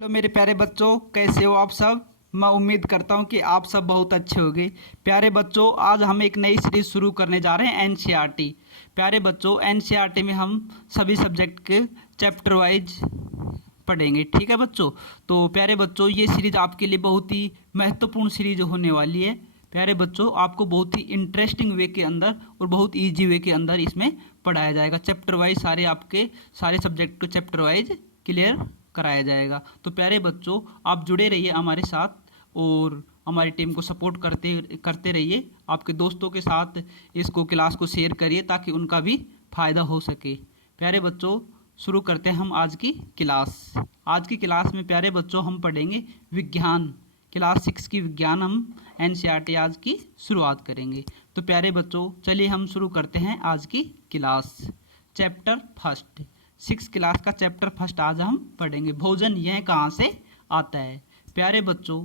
Hello मेरे प्यारे बच्चों, कैसे हो आप सब। मैं उम्मीद करता हूँ कि आप सब बहुत अच्छे होंगे। प्यारे बच्चों, आज हम एक नई सीरीज शुरू करने जा रहे हैं एनसीईआरटी। प्यारे बच्चों, एनसीईआरटी में हम सभी सब्जेक्ट के चैप्टर वाइज पढ़ेंगे, ठीक है बच्चों। तो प्यारे बच्चों, ये सीरीज आपके लिए बहुत ही महत्वपूर्ण सीरीज होने वाली है। प्यारे बच्चों, आपको बहुत ही इंटरेस्टिंग वे के अंदर और बहुत ईजी वे के अंदर इसमें पढ़ाया जाएगा। चैप्टर वाइज सारे सब्जेक्ट को चैप्टर वाइज क्लियर कराया जाएगा। तो प्यारे बच्चों, आप जुड़े रहिए हमारे साथ और हमारी टीम को सपोर्ट करते करते रहिए। आपके दोस्तों के साथ इसको क्लास को शेयर करिए ताकि उनका भी फायदा हो सके। प्यारे बच्चों, शुरू करते हैं हम आज की क्लास। आज की क्लास में प्यारे बच्चों हम पढ़ेंगे विज्ञान। क्लास 6 की विज्ञान हम एनसीईआरटी आज की शुरुआत करेंगे। तो प्यारे बच्चों, चलिए हम शुरू करते हैं आज की क्लास। चैप्टर फर्स्ट, 6 क्लास का चैप्टर फर्स्ट आज हम पढ़ेंगे। भोजन यह कहाँ से आता है। प्यारे बच्चों,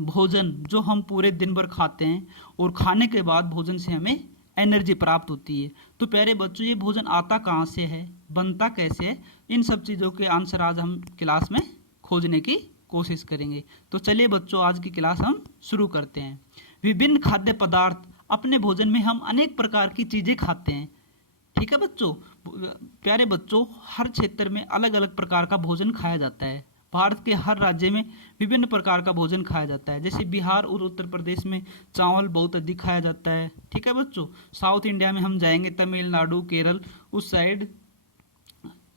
भोजन जो हम पूरे दिन भर खाते हैं और खाने के बाद भोजन से हमें एनर्जी प्राप्त होती है। तो प्यारे बच्चों, ये भोजन आता कहाँ से है, बनता कैसे है, इन सब चीज़ों के आंसर आज हम क्लास में खोजने की कोशिश करेंगे। तो चलिए बच्चों, आज की क्लास हम शुरू करते हैं। विभिन्न खाद्य पदार्थ, अपने भोजन में हम अनेक प्रकार की चीज़ें खाते हैं, ठीक है बच्चों। प्यारे बच्चों, हर क्षेत्र में अलग अलग प्रकार का भोजन खाया जाता है। भारत के हर राज्य में विभिन्न प्रकार का भोजन खाया जाता है। जैसे बिहार और उत्तर प्रदेश में चावल बहुत अधिक खाया जाता है, ठीक है बच्चों। साउथ इंडिया में हम जाएंगे, तमिलनाडु, केरल, उस साइड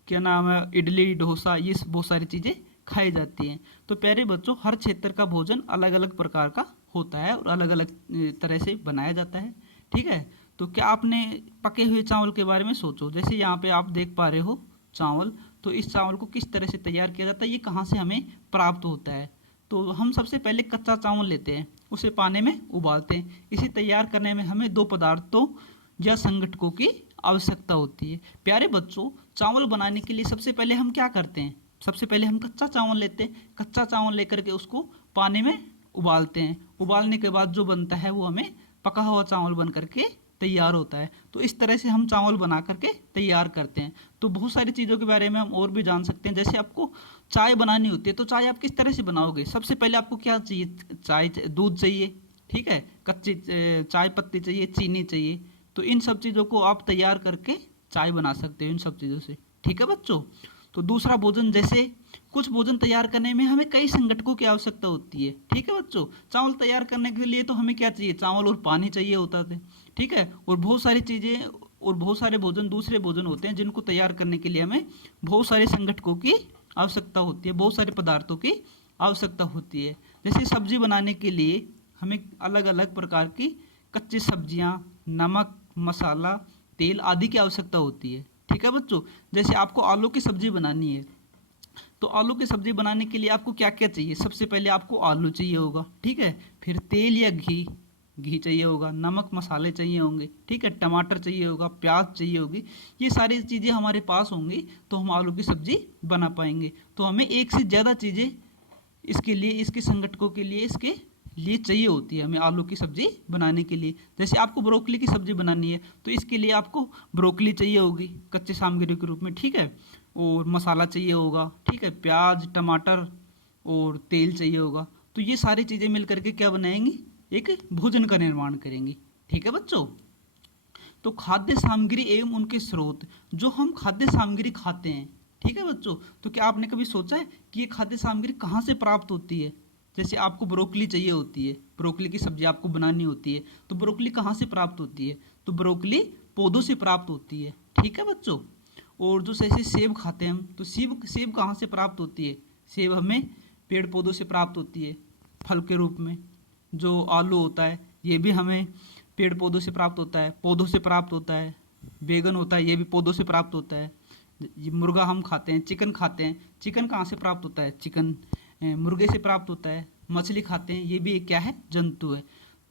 क्या नाम है, इडली, डोसा, ये बहुत सारी चीज़ें खाई जाती हैं। तो प्यारे बच्चों, हर क्षेत्र का भोजन अलग अलग प्रकार का होता है और अलग अलग तरह से बनाया जाता है, ठीक है। तो क्या आपने पके हुए चावल के बारे में सोचो। जैसे यहाँ पे आप देख पा रहे हो चावल, तो इस चावल को किस तरह से तैयार किया जाता है, ये कहाँ से हमें प्राप्त होता है। तो हम सबसे पहले कच्चा चावल लेते हैं, उसे पानी में उबालते हैं। इसे तैयार करने में हमें दो पदार्थों या संघटकों की आवश्यकता होती है। प्यारे बच्चों, चावल बनाने के लिए सबसे पहले हम क्या करते हैं, सबसे पहले हम कच्चा चावल लेते हैं। कच्चा चावल लेकर के उसको पानी में उबालते हैं। उबालने के बाद जो बनता है वो हमें पका हुआ चावल बन करके तैयार होता है। तो इस तरह से हम चावल बना करके तैयार करते हैं। तो बहुत सारी चीज़ों के बारे में हम और भी जान सकते हैं। जैसे आपको चाय बनानी होती है, तो चाय आप किस तरह से बनाओगे। सबसे पहले आपको क्या चाहिए, चाय, दूध चाहिए, ठीक है, कच्ची चाय पत्ती चाहिए, चीनी चाहिए। तो इन सब चीज़ों को आप तैयार करके चाय बना सकते हो इन सब चीज़ों से, ठीक है बच्चों। तो दूसरा भोजन, जैसे कुछ भोजन तैयार करने में हमें कई संघटकों की आवश्यकता होती है, ठीक है बच्चों। चावल तैयार करने के लिए तो हमें क्या चाहिए, चावल और पानी चाहिए होता है, ठीक है। और बहुत सारी चीज़ें और बहुत सारे भोजन दूसरे भोजन होते हैं जिनको तैयार करने के लिए हमें बहुत सारे संघटकों की आवश्यकता होती है, बहुत सारे पदार्थों की आवश्यकता होती है। जैसे सब्जी बनाने के लिए हमें अलग अलग प्रकार की कच्ची सब्जियां, नमक, मसाला, तेल आदि की आवश्यकता होती है, ठीक है बच्चों। जैसे आपको आलू की सब्जी बनानी है, तो आलू की सब्जी बनाने के लिए आपको क्या क्या चाहिए। सबसे पहले आपको आलू चाहिए होगा, ठीक है। फिर तेल या घी, घी चाहिए होगा, नमक, मसाले चाहिए होंगे, ठीक है, टमाटर चाहिए होगा, प्याज चाहिए होगी। ये सारी चीज़ें हमारे पास होंगी तो हम आलू की सब्जी बना पाएंगे। तो हमें एक से ज़्यादा चीज़ें इसके लिए, इसके संघटकों के लिए, इसके लिए चाहिए होती है हमें आलू की सब्जी बनाने के लिए। जैसे आपको ब्रोकली की सब्जी बनानी है, तो इसके लिए आपको ब्रोकली चाहिए होगी कच्चे सामग्री के रूप में, ठीक है। और मसाला चाहिए होगा, ठीक है, प्याज, टमाटर और तेल चाहिए होगा। तो ये सारी चीज़ें मिल करके क्या बनाएंगी, एक भोजन का निर्माण करेंगी, ठीक है बच्चों। तो खाद्य सामग्री एवं उनके स्रोत, जो हम खाद्य सामग्री खाते हैं, ठीक है बच्चों। तो क्या आपने कभी सोचा है कि ये खाद्य सामग्री कहाँ से प्राप्त होती है। जैसे आपको ब्रोकली चाहिए होती है, ब्रोकली की सब्जी आपको बनानी होती है, तो ब्रोकली कहाँ से प्राप्त होती है, तो ब्रोकली पौधों से प्राप्त होती है, ठीक है बच्चों। और जो जैसे सेब खाते हैं हम, तो सेब सेब कहाँ से प्राप्त होती है, सेब हमें पेड़ पौधों से प्राप्त होती है फल के रूप में। जो आलू होता है ये भी हमें पेड़ पौधों से प्राप्त होता है, पौधों से प्राप्त होता है। बैगन होता है, ये भी पौधों से प्राप्त होता है। ये मुर्गा हम खाते हैं, चिकन खाते हैं, चिकन कहाँ से प्राप्त होता है, चिकन मुर्गे से प्राप्त होता है। मछली खाते हैं, ये भी क्या है, जंतु है।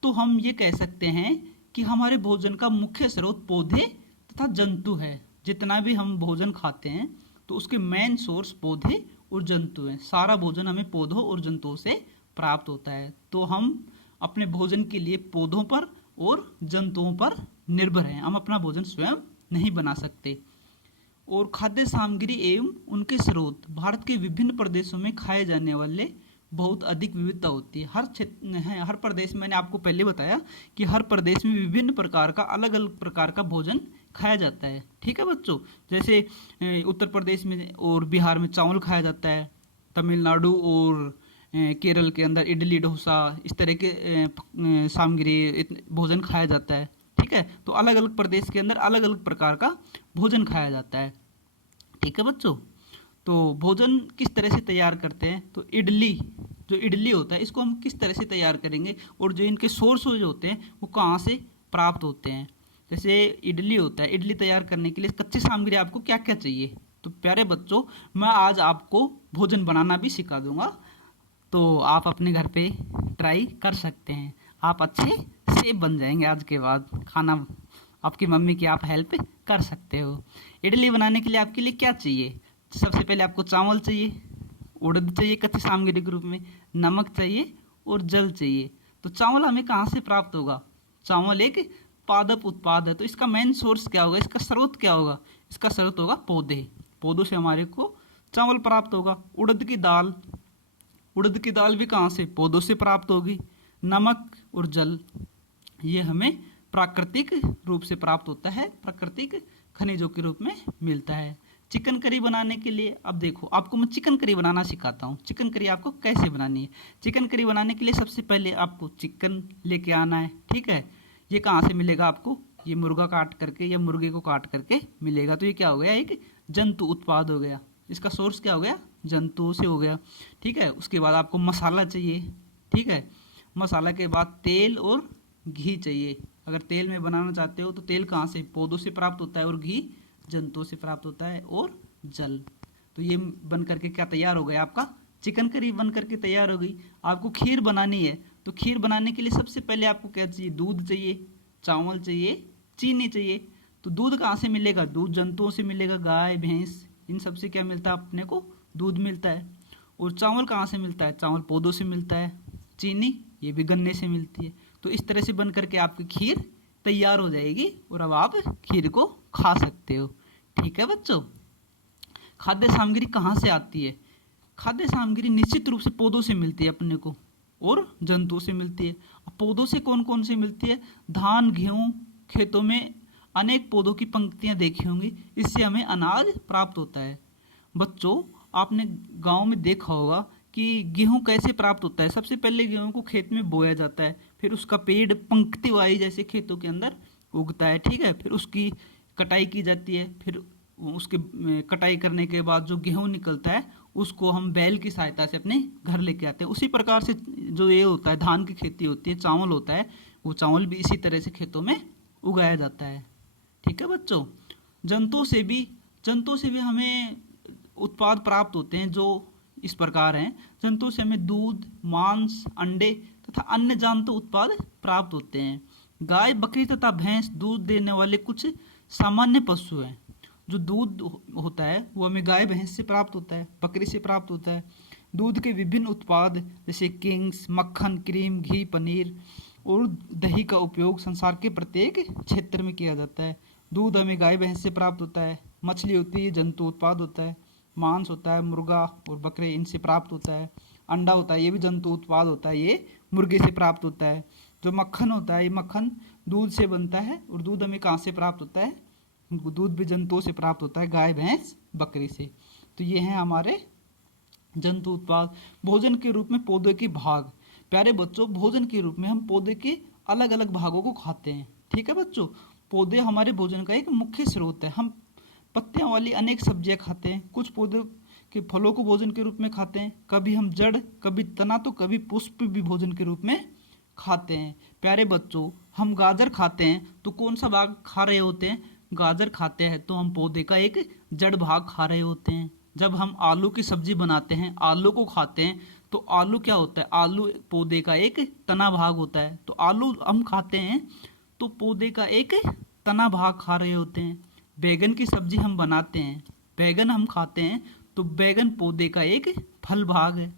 तो हम ये कह सकते हैं कि हमारे भोजन का मुख्य स्रोत पौधे तथा जंतु है। जितना भी हम भोजन खाते हैं तो उसके मेन सोर्स पौधे और जंतु हैं। सारा भोजन हमें पौधों और जंतुओं से प्राप्त होता है। तो हम अपने भोजन के लिए पौधों पर और जंतुओं पर निर्भर हैं, हम अपना भोजन स्वयं नहीं बना सकते। और खाद्य सामग्री एवं उनके स्रोत। भारत के विभिन्न प्रदेशों में खाए जाने वाले बहुत अधिक विविधता होती है। हर क्षेत्र है, हर प्रदेश में, मैंने आपको पहले बताया कि हर प्रदेश में विभिन्न प्रकार का, अलग अलग प्रकार का भोजन खाया जाता है। ठीक है बच्चों, जैसे उत्तर प्रदेश में और बिहार में चावल खाया जाता है, तमिलनाडु और केरल के अंदर इडली डोसा, इस तरह के सामग्री भोजन खाया जाता है। ठीक है, तो अलग अलग प्रदेश के अंदर अलग अलग प्रकार का भोजन खाया जाता है। ठीक है बच्चों, तो भोजन किस तरह से तैयार करते हैं, तो इडली, जो इडली होता है इसको हम किस तरह से तैयार करेंगे, और जो इनके सोर्स जो होते हैं वो कहाँ से प्राप्त होते हैं। जैसे इडली होता है, इडली तैयार करने के लिए कच्ची सामग्री आपको क्या क्या चाहिए। तो प्यारे बच्चों, मैं आज आपको भोजन बनाना भी सिखा दूंगा, तो आप अपने घर पे ट्राई कर सकते हैं। आप अच्छे शेफ बन जाएंगे आज के बाद, खाना आपकी मम्मी की आप हेल्प कर सकते हो। इडली बनाने के लिए आपके लिए क्या चाहिए, सबसे पहले आपको चावल चाहिए, उड़द चाहिए कच्ची सामग्री के रूप में, नमक चाहिए और जल चाहिए। तो चावल हमें कहाँ से प्राप्त होगा, चावल एक पादप उत्पाद है, तो इसका मेन सोर्स क्या होगा, इसका स्रोत क्या होगा, इसका स्रोत होगा पौधे। पौधों से हमारे को चावल प्राप्त होगा। उड़द की दाल, उड़द की दाल भी कहाँ से, पौधों से प्राप्त होगी। नमक और जल, ये हमें प्राकृतिक रूप से प्राप्त होता है, प्राकृतिक खनिजों के रूप में मिलता है। चिकन करी बनाने के लिए, अब देखो आपको मैं चिकन करी बनाना सिखाता हूँ। चिकन करी आपको कैसे बनानी है। चिकन करी बनाने के लिए सबसे पहले आपको चिकन लेके आना है। ठीक है, ये कहाँ से मिलेगा आपको, ये मुर्गा काट करके या मुर्गे को काट करके मिलेगा। तो ये क्या हो गया, एक जंतु उत्पाद हो गया, इसका सोर्स क्या हो गया, जंतु से हो गया। ठीक है, उसके बाद आपको मसाला चाहिए। ठीक है, मसाला के बाद तेल और घी चाहिए। अगर तेल में बनाना चाहते हो तो तेल कहाँ से, पौधों से प्राप्त होता है, और घी जंतुओं से प्राप्त होता है, और जल। तो ये बन करके क्या तैयार हो गया, आपका चिकन करी बन करके तैयार हो गई। आपको खीर बनानी है, तो खीर बनाने के लिए सबसे पहले आपको क्या चाहिए, दूध चाहिए, चावल चाहिए, चीनी चाहिए। तो दूध कहाँ से मिलेगा, दूध जंतुओं से मिलेगा, गाय भैंस इन सब से क्या मिलता है, अपने को दूध मिलता है। और चावल कहाँ से मिलता है, चावल पौधों से मिलता है। चीनी, ये भी गन्ने से मिलती है। तो इस तरह से बन करके आपकी खीर तैयार हो जाएगी, और अब आप खीर को खा सकते हो। ठीक है बच्चों, खाद्य सामग्री कहाँ से आती है, खाद्य सामग्री निश्चित रूप से पौधों से मिलती है अपने को, और जंतुओं से मिलती है। अब पौधों से कौन कौन से मिलती है, धान गेहूँ, खेतों में अनेक पौधों की पंक्तियां देखी होंगी, इससे हमें अनाज प्राप्त होता है। बच्चों, आपने गांव में देखा होगा कि गेहूं कैसे प्राप्त होता है। सबसे पहले गेहूं को खेत में बोया जाता है, फिर उसका पेड़ पंक्ति वाई जैसे खेतों के अंदर उगता है। ठीक है, फिर उसकी कटाई की जाती है, फिर उसके कटाई करने के बाद जो गेहूं निकलता है उसको हम बैल की सहायता से अपने घर लेके आते हैं। उसी प्रकार से जो ये होता है, धान की खेती होती है, चावल होता है, वो चावल भी इसी तरह से खेतों में उगाया जाता है। ठीक है बच्चों, जंतुओं से भी हमें उत्पाद प्राप्त होते हैं, जो इस प्रकार हैं। जंतुओं से हमें दूध, मांस, अंडे तथा अन्य जंतु उत्पाद प्राप्त होते हैं। गाय, बकरी तथा भैंस दूध देने वाले कुछ सामान्य पशु हैं। जो दूध होता है वो हमें गाय भैंस से प्राप्त होता है, बकरी से प्राप्त होता है। दूध के विभिन्न उत्पाद जैसे किंग्स, मक्खन, क्रीम, घी, पनीर और दही का उपयोग संसार के प्रत्येक क्षेत्र में किया जाता है। दूध हमें गाय भैंस से प्राप्त होता है। मछली होती है, जंतु उत्पाद होता है। मांस होता है, मुर्गा और बकरे इनसे प्राप्त होता है। अंडा होता है, ये भी जंतु उत्पाद होता है, ये मुर्गे से प्राप्त होता है। जो मक्खन होता है, ये मक्खन दूध से बनता है, और दूध हमें कहाँ से प्राप्त होता है, दूध भी जंतुओं से प्राप्त होता है, गाय भैंस बकरी से। तो ये हैं हमारे जंतु उत्पाद। भोजन के रूप में पौधे के भाग। प्यारे बच्चों, भोजन के रूप में हम पौधे के अलग अलग भागों को खाते हैं। ठीक है बच्चों, पौधे हमारे भोजन का एक मुख्य स्रोत है। हम पत्तियों वाली अनेक सब्जियां खाते हैं, कुछ पौधों के फलों को भोजन के रूप में खाते हैं। कभी हम जड़, कभी तना, तो कभी पुष्प भी भोजन के रूप में खाते हैं। प्यारे बच्चों, हम गाजर खाते हैं तो कौन सा भाग खा रहे होते हैं, गाजर खाते हैं तो हम पौधे का एक जड़ भाग खा रहे होते हैं। जब हम आलू की सब्जी बनाते हैं, आलू को खाते हैं, तो आलू क्या होता है, आलू पौधे का एक तना भाग होता है। तो आलू हम खाते हैं तो पौधे का एक तना भाग खा रहे होते हैं। बैगन की सब्जी हम बनाते हैं, बैगन हम खाते हैं तो बैगन पौधे का एक फल भाग है।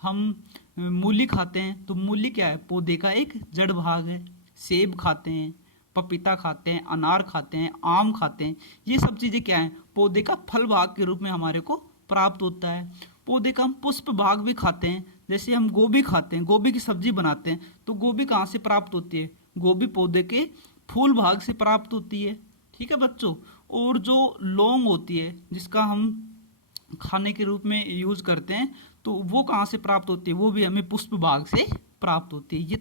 हम मूली खाते हैं तो मूली क्या है, पौधे का एक जड़ भाग है। सेब खाते हैं, पपीता खाते हैं, अनार खाते हैं, आम खाते हैं। ये सब चीज़ें क्या हैं, पौधे का फल भाग के रूप में हमारे को प्राप्त होता है। पौधे का हम पुष्प भाग भी खाते हैं, जैसे हम गोभी खाते हैं, गोभी की सब्जी बनाते हैं, तो गोभी कहाँ से प्राप्त होती है, गोभी पौधे के फूल भाग से प्राप्त होती है। ठीक है बच्चों। और जो लौंग होती है जिसका हम खाने के रूप में यूज करते हैं, तो वो कहाँ से प्राप्त होती है, वो भी हमें पुष्प भाग से प्राप्त होती है, ये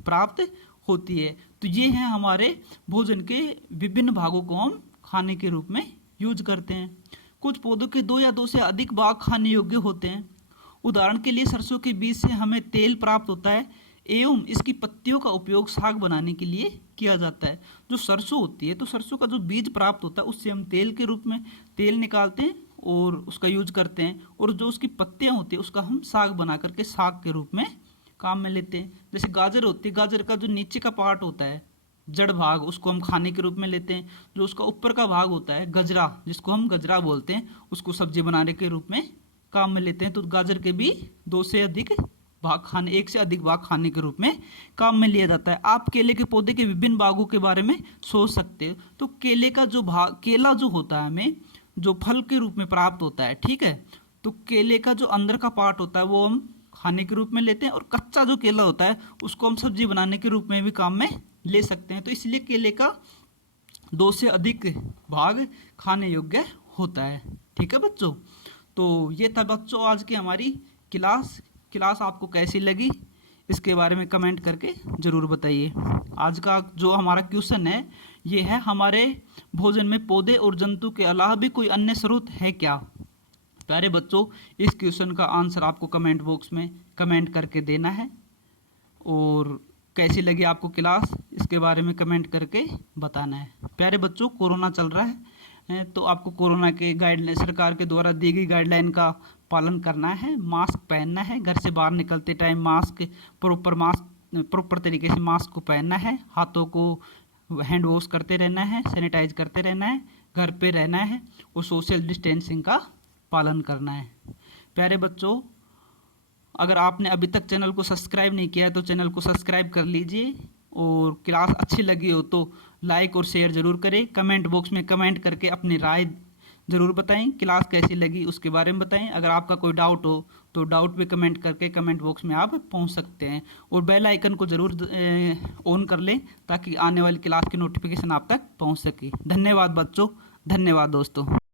प्राप्त होती है। तो ये है हमारे भोजन के विभिन्न भागों को हम खाने के रूप में यूज करते हैं। कुछ पौधों के 2 या 2 से अधिक भाग खाने योग्य होते हैं। उदाहरण के लिए सरसों के बीज से हमें तेल प्राप्त होता है एवं इसकी पत्तियों का उपयोग साग बनाने के लिए किया जाता है। जो सरसों होती है, तो सरसों का जो बीज प्राप्त होता है उससे हम तेल के रूप में तेल निकालते हैं और उसका यूज करते हैं, और जो उसकी पत्तियां होती है उसका हम साग बना करके साग के रूप में काम में लेते हैं। जैसे गाजर होती है, गाजर का जो नीचे का पार्ट होता है, जड़ भाग, उसको हम खाने के रूप में लेते हैं। जो उसका ऊपर का भाग होता है गजरा, जिसको हम गजरा बोलते हैं, उसको सब्जी बनाने के रूप में काम में लेते हैं। तो गाजर के भी 2 से अधिक भाग खाने, 1 से अधिक भाग खाने के रूप में काम में लिया जाता है। आप केले के पौधे के विभिन्न भागों के बारे में सोच सकते हो। तो केले का जो भाग, केला जो होता है हमें जो फल के रूप में प्राप्त होता है, ठीक है, तो केले का जो अंदर का पार्ट होता है वो हम खाने के रूप में लेते हैं, और कच्चा जो केला होता है उसको हम सब्जी बनाने के रूप में भी काम में ले सकते हैं। तो इसलिए केले का 2 से अधिक भाग खाने योग्य होता है। ठीक है बच्चों। तो ये था बच्चों आज की हमारी क्लास आपको कैसी लगी इसके बारे में कमेंट करके ज़रूर बताइए। आज का जो हमारा क्वेश्चन है ये है, हमारे भोजन में पौधे और जंतु के अलावा भी कोई अन्य स्रोत है क्या। प्यारे बच्चों, इस क्वेश्चन का आंसर आपको कमेंट बॉक्स में कमेंट करके देना है, और कैसी लगी आपको क्लास इसके बारे में कमेंट करके बताना है। प्यारे बच्चों, कोरोना चल रहा है, तो आपको कोरोना के गाइडलाइन, सरकार के द्वारा दी गई गाइडलाइन का पालन करना है, मास्क पहनना है, घर से बाहर निकलते टाइम प्रॉपर तरीके से मास्क को पहनना है, हाथों को हैंड वॉश करते रहना है, सैनिटाइज करते रहना है, घर पे रहना है, और सोशल डिस्टेंसिंग का पालन करना है। प्यारे बच्चों, अगर आपने अभी तक चैनल को सब्सक्राइब नहीं किया है तो चैनल को सब्सक्राइब कर लीजिए, और क्लास अच्छी लगी हो तो लाइक और शेयर ज़रूर करें। कमेंट बॉक्स में कमेंट करके अपनी राय ज़रूर बताएं, क्लास कैसी लगी उसके बारे में बताएं। अगर आपका कोई डाउट हो तो डाउट भी कमेंट करके कमेंट बॉक्स में आप पहुंच सकते हैं, और बेल आइकन को ज़रूर ऑन कर लें ताकि आने वाली क्लास की नोटिफिकेशन आप तक पहुंच सके। धन्यवाद बच्चों, धन्यवाद दोस्तों।